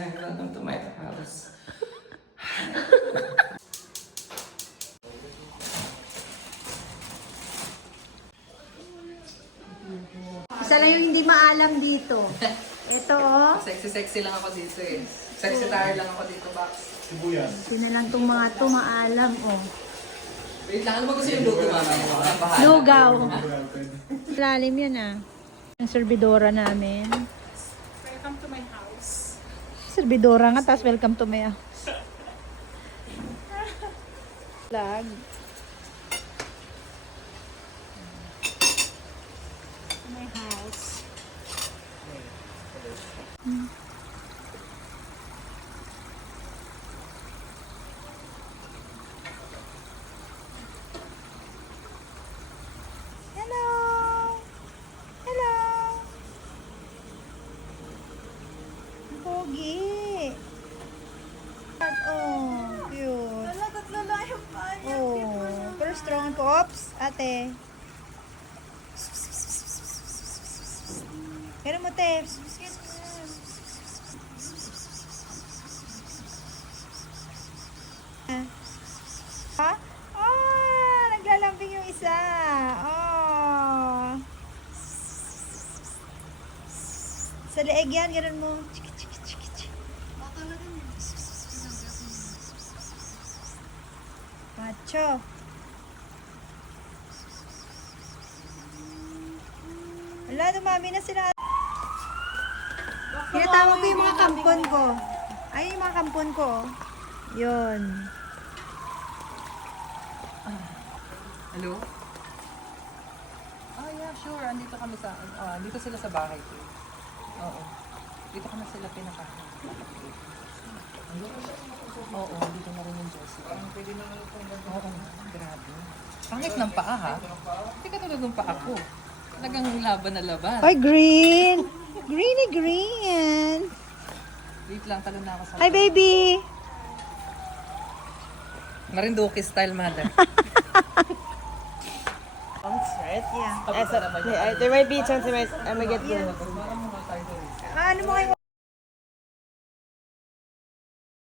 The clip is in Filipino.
Welcome to my house. Isa lang yung hindi maalam dito. Ito, oh. Sexy lang ako dito eh. Sexy tire lang ako dito, Box. Ito na lang itong mga ito maalam, oh. Wait lang, ano ba gusto yung luto, mama? Bahala. Lugaw. Lalim yan, ah. Ang servidora namin. Welcome to my house. Servidora nga, tapos welcome to my house. Vlog. My house. Hello! Hello! Ang pogi! Oh, cute. Talagat lalayang pa niya. Oh, pero strong ko. Ops, ate. Ganun mo, te. Ha? Oh, naglalambing yung isa. Oh. Sa leeg yan, ganun mo. Chiki, chiki, chiki, chiki. Macho. Wala, dumami na sila. Tinatawag ko yung mga kampon ko. Ay, yung mga kampon ko. Yun. Hello? Oh yeah, sure. Andito kami sa... andito sila sa bahay ko. Oo. Dito kami sila pinakain. Oo, dito na rin yung Jessica. Oo, grabe. Pangit ng paa, ha? Hindi ka tulad ng paa ko. Talagang laban na laban. Ay, green! Greeny green! Wait lang, talo na ako sa... Hi, baby! Marinduque style, mother. Right? Yeah. There might be a chance I might get the. Ano mo kayo